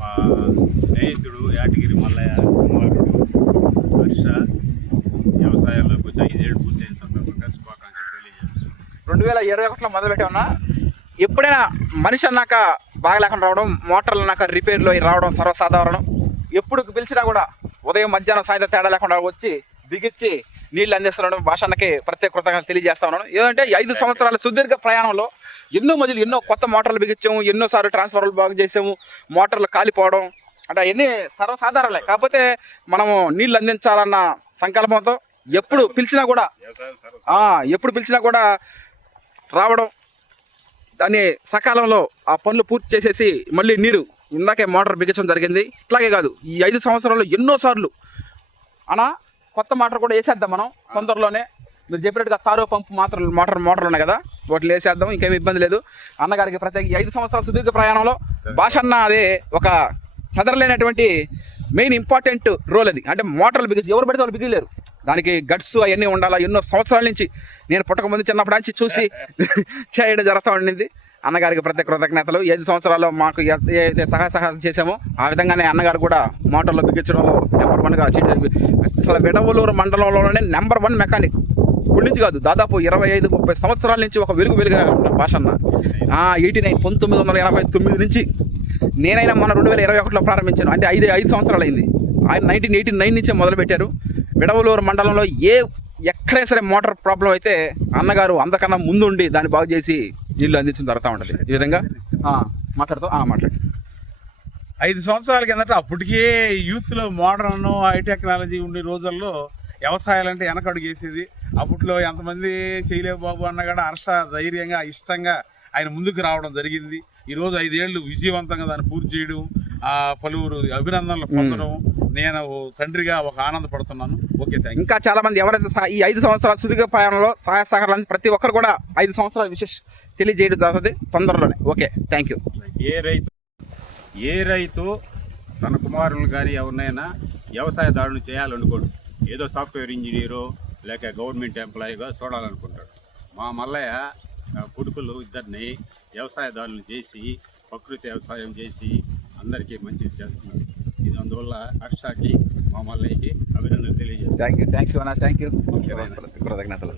మా స్నేహితుడు యాటగిరి మల్లయ్య కుమారుడు హర్ష వ్యవసాయంలోకి వచ్చి 5 ఏళ్ళు పూర్తయిన సందర్భంగా శుభాకాంక్షలు తెలియజేస్తున్నాను. 2021లో మొదలుపెట్టామన్నా ఎప్పుడైనా మనిషి అన్నాక బాగా లేకుండా రావడం, మోటార్లు అన్నాక రిపేర్లో రావడం సర్వసాధారణం. ఎప్పుడు పిలిచినా కూడా ఉదయం మధ్యాహ్నం సాయంత్రం తేడా లేకుండా వచ్చి బిగించి నీళ్లు అందిస్తున్నాడు. భాషన్నకి ప్రత్యేక కృతజ్ఞతలు తెలియజేస్తా ఉన్నాను. ఏదంటే 5 సంవత్సరాల సుదీర్ఘ ప్రయాణంలో ఎన్నో మధ్యలో ఎన్నో కొత్త మోటార్లు బిగించాము, ఎన్నోసార్లు ట్రాన్స్ఫార్మర్లు బాగు చేసాము, మోటార్లు కాలిపోవడం అంటే అవన్నీ సర్వసాధారణలే. కాకపోతే మనము నీళ్లు అందించాలన్న సంకల్పంతో ఎప్పుడు పిలిచినా కూడా రావడం, దాన్ని సకాలంలో ఆ పనులు పూర్తి చేసేసి మళ్ళీ నీరు ఇందాకే మోటార్ బిగించడం జరిగింది. ఇట్లాగే కాదు, ఈ 5 సంవత్సరాల్లో ఎన్నోసార్లు అన్నా కొత్త మోటార్ కూడా వేసేద్దాం మనం తొందరలోనే. మీరు చెప్పినట్టుగా తారో పంపు మోటార్లు ఉన్నాయి కదా, వాటిని వేసేద్దాం, ఇంకేమీ ఇబ్బంది లేదు. అన్నగారికి ప్రత్యేక 5 సంవత్సరాల సుదీర్ఘ ప్రయాణంలో భాషన్న అదే ఒక చదరలేనటువంటి మెయిన్ ఇంపార్టెంట్ రోల్ అది. అంటే మోటార్లు బిగించి ఎవరు పడితే వాళ్ళు బిగిలేరు, దానికి గట్స్ అవన్నీ ఉండాలా. ఎన్నో సంవత్సరాల నుంచి నేను పుట్టకముందు చిన్నప్పటి నుంచి చూసి చేయడం జరుగుతూ ఉండింది. అన్నగారికి ప్రత్యేక కృతజ్ఞతలు. 5 సంవత్సరాల్లో మాకు ఏదైతే సహాయం చేశామో ఆ విధంగానే అన్నగారు కూడా మోటార్లు బిగించడంలో నెంబర్ 1గా అసలు విడవలూరు మండలంలోనే నెంబర్ 1 మెకానిక్. ఇప్పటి నుంచి కాదు, దాదాపు 25-30 సంవత్సరాల నుంచి ఒక వెలుగుగా ఉన్న భాషన్న. 1989 నుంచి నేనైనా మొన్న 2021లో ప్రారంభించాను. అంటే 5 సంవత్సరాలు అయింది. ఆయన 1989 నుంచే మొదలుపెట్టారు. విడవలూరు మండలంలో ఎక్కడైనా సరే మోటార్ ప్రాబ్లం అయితే అన్నగారు అందకన్నా ముందుండి దాన్ని బాగు చేసి నీళ్ళు అందించడం జరుగుతూ ఉంటుంది. ఈ విధంగా మాట్లాడు. 5 సంవత్సరాల కిందట అప్పటికే యూత్లో మోడర్న్ హై టెక్నాలజీ ఉండే రోజుల్లో వ్యవసాయాలంటే వెనకడుగు వేసేది. అప్పట్లో ఎంతమంది చేయలేవు బాబు అన్న కూడా హర్ష ధైర్యంగా ఇష్టంగా ఆయన ముందుకు రావడం జరిగింది. ఈరోజు 5 ఏళ్ళు విజయవంతంగా దాన్ని పూర్తి చేయడం, పలువురు అభినందనలు పొందడం, నేను తండ్రిగా ఒక ఆనందపడుతున్నాను. Okay, thank you. ఇంకా చాలా మంది ఎవరైతే ఈ 5 సంవత్సరాల సుదీర్ఘ ప్రయాణంలో సహాయ సహకారాలు ప్రతి ఒక్కరు కూడా 5 సంవత్సరాల విశేష తెలియజేయడం జరుగుతుంది తొందరలోనే. Okay, thank you. ఏ రైతు తన కుమారులు కానీ ఎవరినైనా వ్యవసాయదారుని చేయాలనుకోడు. ఏదో సాఫ్ట్వేర్ ఇంజనీరో లేక గవర్నమెంట్ ఎంప్లాయీగా చూడాలనుకుంటాడు. మా మల్లయ్య కొడుకులు ఇద్దరిని వ్యవసాయదారులు చేసి ప్రకృతి వ్యవసాయం చేసి అందరికీ మంచిది చేస్తున్నారు. ఇది అందువల్ల హర్షకి మా మల్లయ్యకి అభినందనలు తెలియజేస్తాను. థ్యాంక్ యూ అన్న, థ్యాంక్ యూ. కృతజ్ఞతలు.